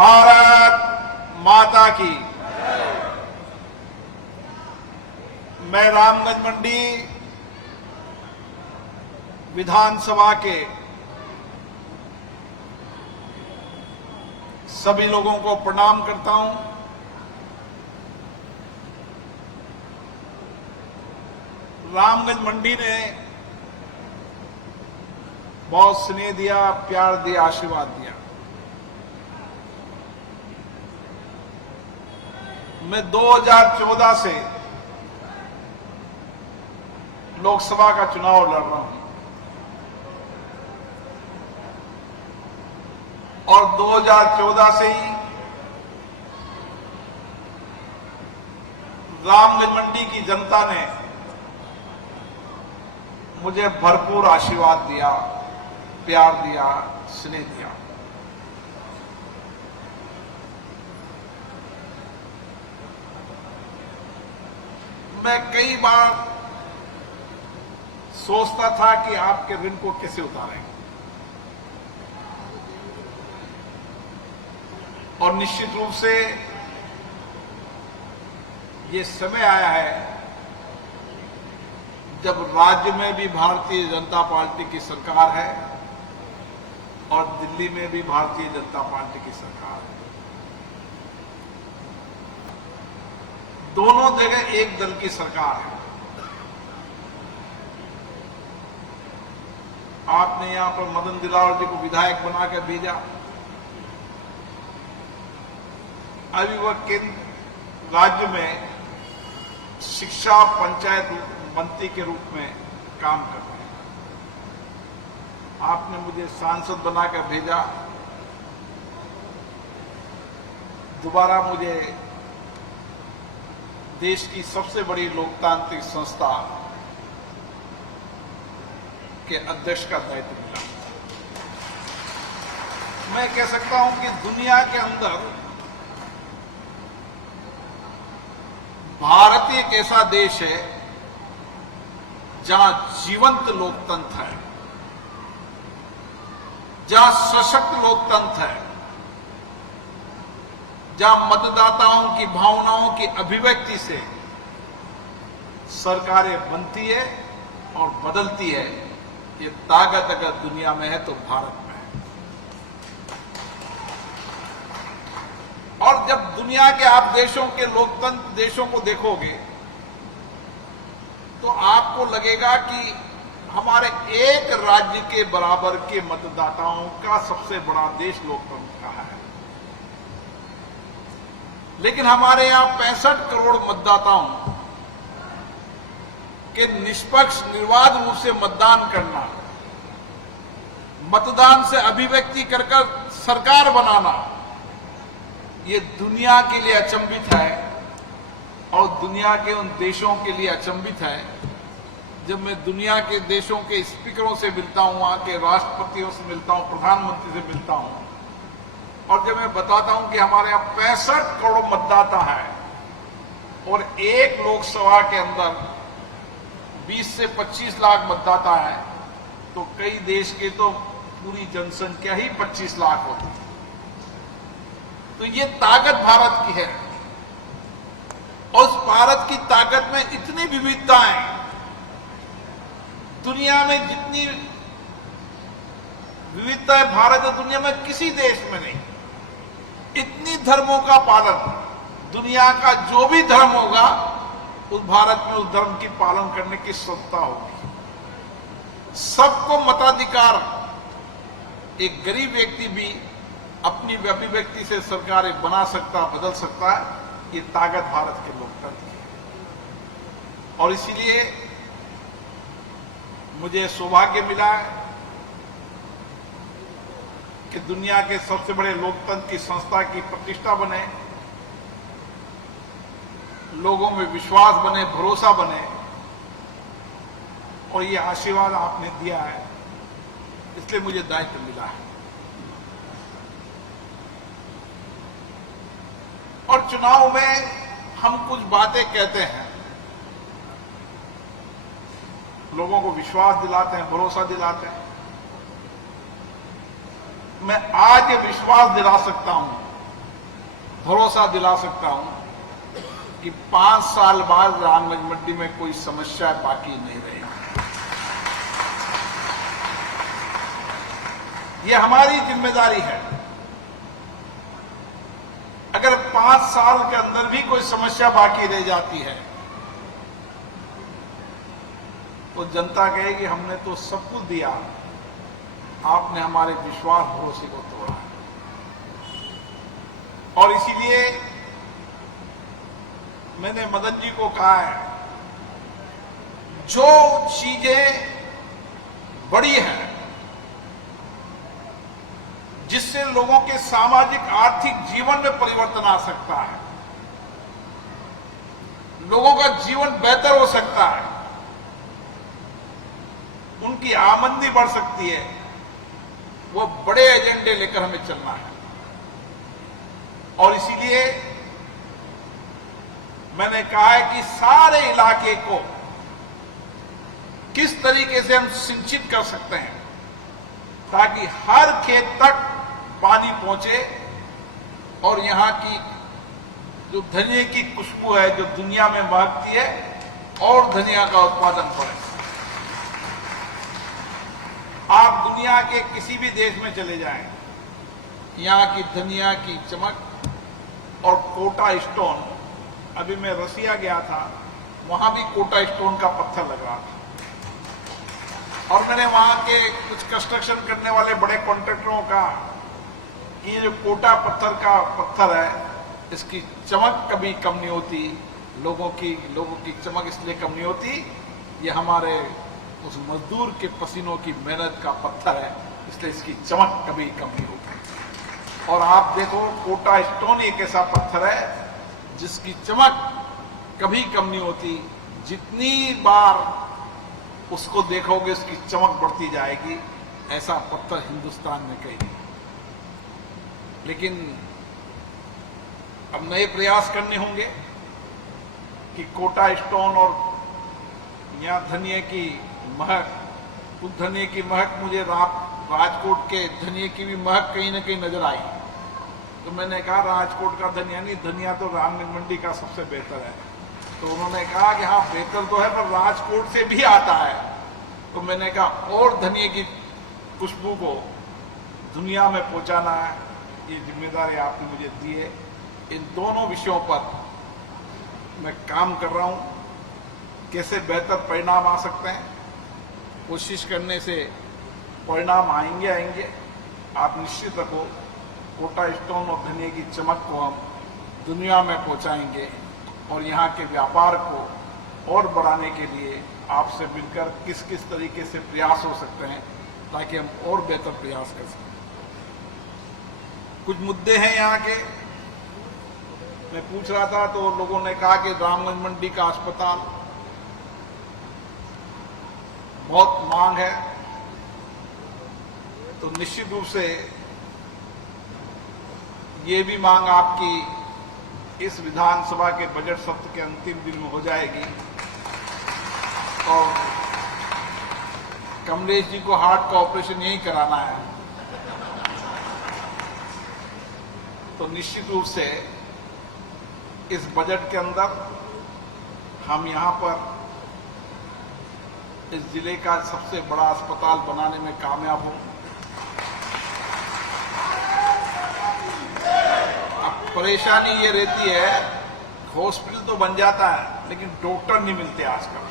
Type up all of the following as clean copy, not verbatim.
भारत माता की। मैं रामगंज मंडी विधानसभा के सभी लोगों को प्रणाम करता हूं। रामगंज मंडी ने बहुत स्नेह दिया, प्यार दिया, आशीर्वाद दिया। मैं 2014 से लोकसभा का चुनाव लड़ रहा हूं और 2014 से ही रामगंज मंडी की जनता ने मुझे भरपूर आशीर्वाद दिया, प्यार दिया, स्नेह दिया। मैं कई बार सोचता था कि आपके ऋण को कैसे उतारेंगे, और निश्चित रूप से ये समय आया है जब राज्य में भी भारतीय जनता पार्टी की सरकार है और दिल्ली में भी भारतीय जनता पार्टी की सरकार है। दोनों जगह एक दल की सरकार है। आपने यहां पर मदन दिलावर जी को विधायक बनाकर भेजा। अभी वह केंद्र राज्य में शिक्षा पंचायत मंत्री के रूप में काम कर रहे हैं। आपने मुझे सांसद बनाकर भेजा। दोबारा मुझे देश की सबसे बड़ी लोकतांत्रिक संस्था के अध्यक्ष का दायित्व मिला। मैं कह सकता हूं कि दुनिया के अंदर भारत एक ऐसा देश है जहां जीवंत लोकतंत्र है, जहां सशक्त लोकतंत्र है, जहां मतदाताओं की भावनाओं की अभिव्यक्ति से सरकारें बनती है और बदलती है। ये ताकत अगर दुनिया में है तो भारत में है। और जब दुनिया के आप देशों के लोकतंत्र देशों को देखोगे तो आपको लगेगा कि हमारे एक राज्य के बराबर के मतदाताओं का सबसे बड़ा देश लोकतंत्र का है। लेकिन हमारे यहां 65 करोड़ मतदाताओं के निष्पक्ष निर्बाध रूप से मतदान करना, मतदान से अभिव्यक्ति कर सरकार बनाना, ये दुनिया के लिए अचंभित है। और दुनिया के उन देशों के लिए अचंभित है जब मैं दुनिया के देशों के स्पीकरों से मिलता हूं, वहां के राष्ट्रपतियों से मिलता हूं, प्रधानमंत्री से मिलता हूं, और जब मैं बताता हूं कि हमारे यहां 65 करोड़ मतदाता है और एक लोकसभा के अंदर 20 से 25 लाख मतदाता है, तो कई देश के तो पूरी जनसंख्या ही 25 लाख होती है। तो ये ताकत भारत की है। और उस भारत की ताकत में इतनी विविधताएं, दुनिया में जितनी विविधता है भारत और दुनिया में किसी देश में नहीं। इतनी धर्मों का पालन, दुनिया का जो भी धर्म होगा उस भारत में उस धर्म की पालन करने की सत्ता होगी। सबको मताधिकार, एक गरीब व्यक्ति भी अपनी अभिव्यक्ति से सरकारें बना सकता, बदल सकता है। ये ताकत भारत के लोकतंत्र की है। और इसीलिए मुझे सौभाग्य मिला है कि दुनिया के सबसे बड़े लोकतंत्र की संस्था की प्रतिष्ठा बने, लोगों में विश्वास बने, भरोसा बने, और ये आशीर्वाद आपने दिया है, इसलिए मुझे दायित्व मिला है। और चुनाव में हम कुछ बातें कहते हैं, लोगों को विश्वास दिलाते हैं, भरोसा दिलाते हैं। मैं आज ये विश्वास दिला सकता हूं भरोसा दिला सकता हूं कि 5 साल बाद रामगंज मंडी में कोई समस्या बाकी नहीं रहेगी। ये हमारी जिम्मेदारी है। अगर 5 साल के अंदर भी कोई समस्या बाकी रह जाती है तो जनता कहेगी हमने तो सब कुछ दिया, आपने हमारे विश्वास भरोसे को तोड़ा। और इसीलिए मैंने मदन जी को कहा है, जो चीजें बड़ी हैं जिससे लोगों के सामाजिक आर्थिक जीवन में परिवर्तन आ सकता है, लोगों का जीवन बेहतर हो सकता है, उनकी आमदनी बढ़ सकती है, वो बड़े एजेंडे लेकर हमें चलना है। और इसीलिए मैंने कहा है कि सारे इलाके को किस तरीके से हम सिंचित कर सकते हैं ताकि हर खेत तक पानी पहुंचे और यहां की जो धनिया की खुशबू है जो दुनिया में महकती है और धनिया का उत्पादन बढ़े। आप दुनिया के किसी भी देश में चले जाएं, यहां की धनिया की चमक और कोटा स्टोन, अभी मैं रसिया गया था, वहां भी कोटा स्टोन का पत्थर लग रहा था। और मैंने वहां के कुछ कंस्ट्रक्शन करने वाले बड़े कॉन्ट्रैक्टरों का कि ये जो कोटा पत्थर का पत्थर है इसकी चमक कभी कम नहीं होती, लोगों की चमक इसलिए कम नहीं होती, ये हमारे उस मजदूर के पसीनों की मेहनत का पत्थर है, इसलिए इसकी चमक कभी कम नहीं होती। और आप देखो कोटा स्टोन एक ऐसा पत्थर है जिसकी चमक कभी कम नहीं होती, जितनी बार उसको देखोगे उसकी चमक बढ़ती जाएगी। ऐसा पत्थर हिंदुस्तान में कहीं नहीं। लेकिन अब नए प्रयास करने होंगे कि कोटा स्टोन और यहां धनिये की महक, उस धनिये की महक मुझे राजकोट के धनिये की भी महक कहीं ना कहीं नजर आई। तो मैंने कहा राजकोट का धनिया नहीं, धनिया तो रामगंज मंडी का सबसे बेहतर है। तो उन्होंने कहा कि हाँ बेहतर तो है पर राजकोट से भी आता है। तो मैंने कहा और धनिये की खुशबू को दुनिया में पहुंचाना है, ये जिम्मेदारी आपने मुझे दी है। इन दोनों विषयों पर मैं काम कर रहा हूं, कैसे बेहतर परिणाम आ सकते हैं, कोशिश करने से परिणाम आएंगे। आप निश्चित रखो कोटा स्टोन और धनिये की चमक को हम दुनिया में पहुंचाएंगे और यहाँ के व्यापार को और बढ़ाने के लिए आपसे मिलकर किस किस तरीके से प्रयास हो सकते हैं ताकि हम और बेहतर प्रयास कर सकें। कुछ मुद्दे हैं यहाँ के, मैं पूछ रहा था तो लोगों ने कहा कि रामगंज मंडी का अस्पताल बहुत मांग है, तो निश्चित रूप से ये भी मांग आपकी इस विधानसभा के बजट सत्र के अंतिम दिन में हो जाएगी। और कमलेश जी को हार्ट का ऑपरेशन यही कराना है, तो निश्चित रूप से इस बजट के अंदर हम यहां पर इस जिले का सबसे बड़ा अस्पताल बनाने में कामयाब हों। अब परेशानी ये रहती है, हॉस्पिटल तो बन जाता है लेकिन डॉक्टर नहीं मिलते आजकल।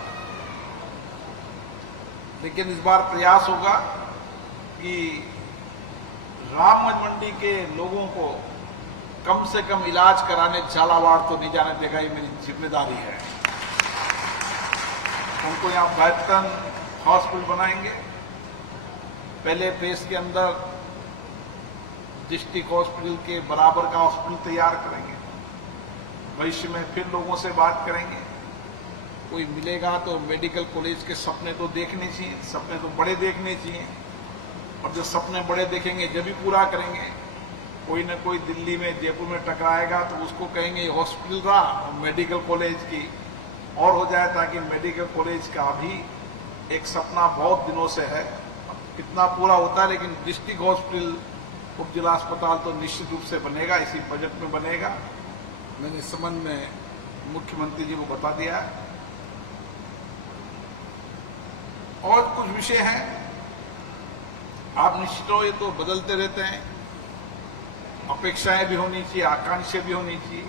लेकिन इस बार प्रयास होगा कि रामगंज मंडी के लोगों को कम से कम इलाज कराने झालावाड़ तो नहीं जाने देगा, ये मेरी जिम्मेदारी है। उनको यहाँ बेहतर हॉस्पिटल बनाएंगे। पहले फेज के अंदर डिस्ट्रिक्ट हॉस्पिटल के बराबर का हॉस्पिटल तैयार करेंगे, भविष्य में फिर लोगों से बात करेंगे। कोई मिलेगा तो मेडिकल कॉलेज के सपने तो देखने चाहिए, सपने तो बड़े देखने चाहिए, और जो सपने बड़े देखेंगे जब भी पूरा करेंगे। कोई न कोई दिल्ली में जयपुर में टकराएगा तो उसको कहेंगे हॉस्पिटल रहा और मेडिकल कॉलेज की और हो जाए, ताकि मेडिकल कॉलेज का भी एक सपना बहुत दिनों से है, कितना पूरा होता है। लेकिन डिस्ट्रिक्ट हॉस्पिटल उप जिला अस्पताल तो निश्चित रूप से बनेगा, इसी बजट में बनेगा। मैंने इस संबंध में मुख्यमंत्री जी को बता दिया है। और कुछ विषय हैं, आप निश्चित हो, ये तो बदलते रहते हैं, अपेक्षाएं भी होनी चाहिए, आकांक्षाएं भी होनी चाहिए।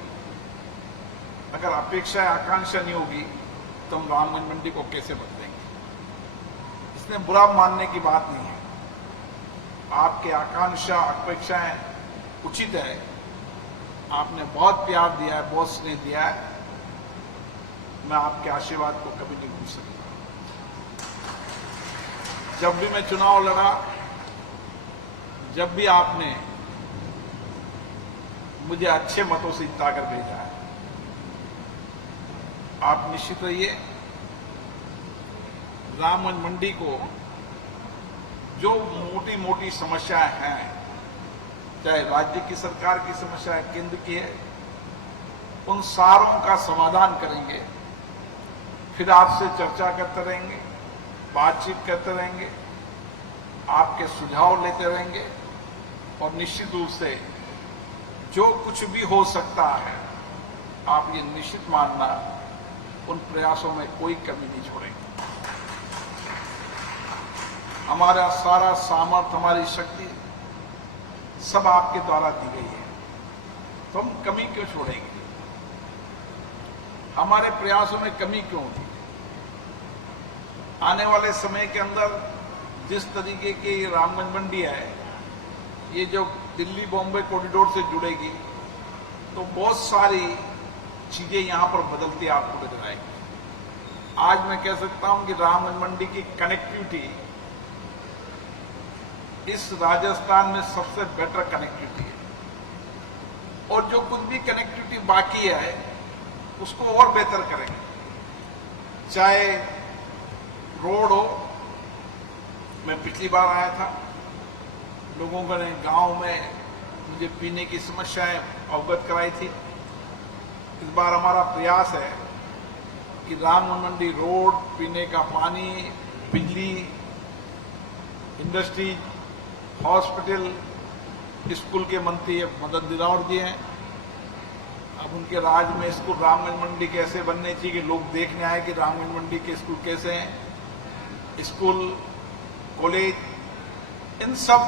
अगर अपेक्षाएं आकांक्षा नहीं होगी तो हम रामगंज मंडी को कैसे बदलेंगे? इसमें बुरा मानने की बात नहीं है। आपके आकांक्षा अपेक्षाएं उचित है, आपने बहुत प्यार दिया है, बहुत स्नेह दिया है, मैं आपके आशीर्वाद को कभी नहीं भूल सकता। जब भी मैं चुनाव लड़ा, जब भी आपने मुझे अच्छे मतों से जिताकर भेजा है, आप निश्चित रहिए रामगंज मंडी को जो मोटी मोटी समस्याएं हैं, चाहे राज्य की सरकार की समस्या है, केंद्र की है, उन सारों का समाधान करेंगे। फिर आपसे चर्चा करते रहेंगे, बातचीत करते रहेंगे, आपके सुझाव लेते रहेंगे और निश्चित रूप से जो कुछ भी हो सकता है, आप ये निश्चित मानना, उन प्रयासों में कोई कमी नहीं छोड़ेंगे। हमारा सारा सामर्थ्य, हमारी शक्ति सब आपके द्वारा दी गई है, तो हम कमी क्यों छोड़ेंगे? हमारे प्रयासों में कमी क्यों होती है? आने वाले समय के अंदर जिस तरीके की रामगंज मंडी है, ये जो दिल्ली बॉम्बे कॉरिडोर से जुड़ेगी, तो बहुत सारी चीजें यहां पर बदलती आपको नजर आएगी। आज मैं कह सकता हूं कि रामगंज मंडी की कनेक्टिविटी इस राजस्थान में सबसे बेटर कनेक्टिविटी है, और जो कुछ भी कनेक्टिविटी बाकी है उसको और बेहतर करेंगे। चाहे रोड हो, मैं पिछली बार आया था, लोगों ने गांव में मुझे पीने की समस्याएं अवगत कराई थी। इस बार हमारा प्रयास है कि रामगंज मंडी रोड, पीने का पानी, बिजली, इंडस्ट्री, हॉस्पिटल, स्कूल के मंत्री मदन दिलावर जी हैं। अब उनके राज में स्कूल रामगंज मंडी कैसे बनने चाहिए कि लोग देखने आए कि रामगंज मंडी के स्कूल कैसे हैं, स्कूल, कॉलेज, इन सब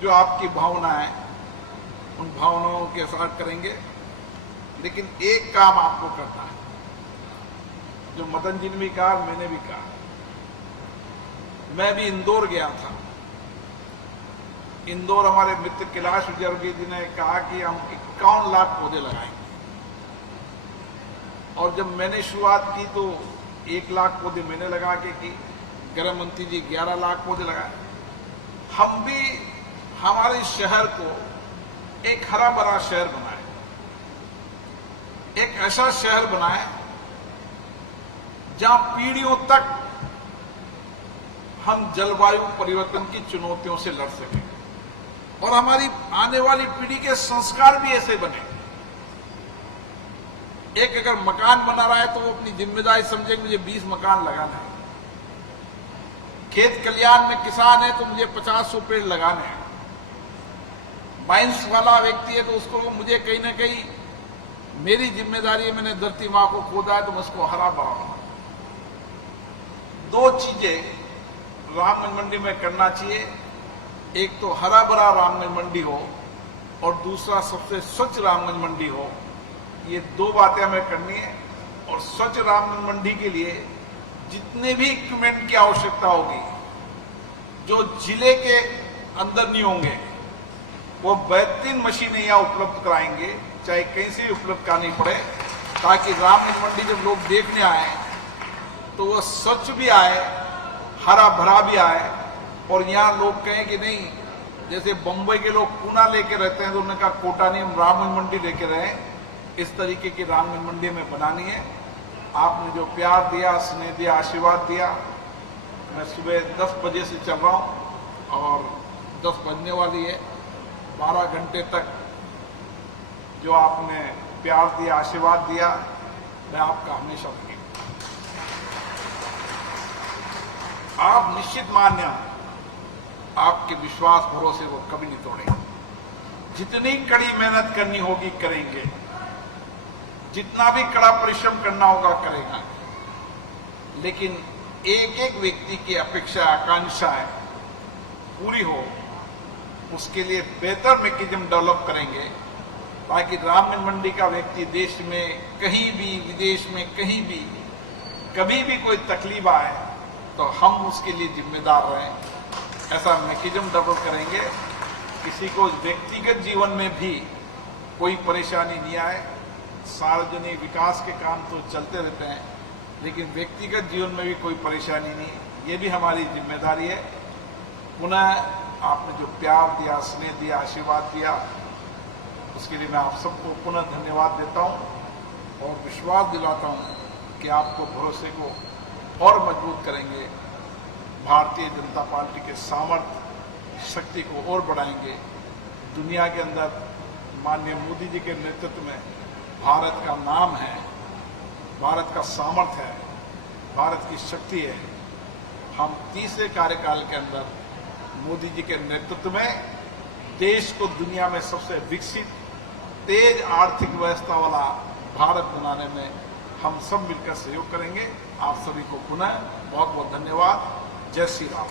जो आपकी भावना है, उन भावनाओं के साथ करेंगे। लेकिन एक काम आपको करना है, जो मदन जी ने भी कहा, मैंने भी कहा, मैं भी इंदौर गया था। इंदौर हमारे मित्र कैलाश विजयवर्गीय जी ने कहा कि हम 51 लाख पौधे लगाएंगे, और जब मैंने शुरुआत की तो 1 लाख पौधे मैंने लगा के की, गृह मंत्री जी 11 लाख पौधे लगाए। हम भी हमारे शहर को एक हरा भरा शहर बनाए, एक ऐसा शहर बनाए जहां पीढ़ियों तक हम जलवायु परिवर्तन की चुनौतियों से लड़ सकें, और हमारी आने वाली पीढ़ी के संस्कार भी ऐसे बने। एक अगर मकान बना रहा है तो वो अपनी जिम्मेदारी समझे कि मुझे 20 मकान लगाना है। खेत खलियान में किसान है तो मुझे 50-100 पेड़ लगाने हैं। माइंस वाला व्यक्ति है तो उसको मुझे कहीं ना कहीं मेरी जिम्मेदारी है, मैंने धरती मां को खोदा है तो मैं उसको हरा भरा बनाऊं। 2 चीजें रामगंज मंडी में करना चाहिए, एक तो हरा भरा रामगंज मंडी हो और दूसरा सबसे स्वच्छ रामगंज मंडी हो। ये 2 बातें हमें करनी है, और स्वच्छ रामगंज मंडी के लिए जितने भी इक्विपमेंट की आवश्यकता होगी, जो जिले के अंदर नहीं होंगे, वो बेहतरीन मशीनें यहां उपलब्ध कराएंगे, चाहे कहीं से उपलब्ध करानी पड़े, ताकि रामगंज मंडी जब लोग देखने आए तो वो स्वच्छ भी आए, हरा भरा भी आए, और यहाँ लोग कहें कि नहीं, जैसे बंबई के लोग पूना लेके रहते हैं तो उन्होंने कहा कोटा नहीं, हम रामगंज मंडी लेके रहे। इस तरीके की रामगंज मंडी में बनानी है। आपने जो प्यार दिया, स्नेह दिया, आशीर्वाद दिया, मैं सुबह 10 बजे से चल रहा हूं और 10 बजने वाली है। 12 घंटे तक जो आपने प्यार दिया, आशीर्वाद दिया, मैं आपका हमेशा ऋणी हूं। आप निश्चित मान्य, आपके विश्वास भरोसे को कभी नहीं तोड़ेंगे। जितनी कड़ी मेहनत करनी होगी करेंगे, जितना भी कड़ा परिश्रम करना होगा करेगा, लेकिन एक एक व्यक्ति की अपेक्षा आकांक्षाएं पूरी हो, उसके लिए बेहतर मैकेनिज्म डेवलप करेंगे ताकि राम मंडी का व्यक्ति देश में कहीं भी, विदेश में कहीं भी, कभी भी कोई तकलीफ आए तो हम उसके लिए जिम्मेदार रहें। ऐसा मैकेनिज्म डेवलप करेंगे, किसी को व्यक्तिगत जीवन में भी कोई परेशानी नहीं आए। सार्वजनिक विकास के काम तो चलते रहते हैं, लेकिन व्यक्तिगत जीवन में भी कोई परेशानी नहीं, ये भी हमारी जिम्मेदारी है। पुनः आपने जो प्यार दिया, स्नेह दिया, आशीर्वाद दिया, उसके लिए मैं आप सबको पुनः धन्यवाद देता हूं और विश्वास दिलाता हूं कि आपको भरोसे को और मजबूत करेंगे, भारतीय जनता पार्टी के सामर्थ्य शक्ति को और बढ़ाएंगे। दुनिया के अंदर माननीय मोदी जी के नेतृत्व में भारत का नाम है, भारत का सामर्थ्य है, भारत की शक्ति है। हम तीसरे कार्यकाल के अंदर मोदी जी के नेतृत्व में देश को दुनिया में सबसे विकसित, तेज आर्थिक व्यवस्था वाला भारत बनाने में हम सब मिलकर सहयोग करेंगे। आप सभी को पुनः बहुत बहुत धन्यवाद। जय श्री राम।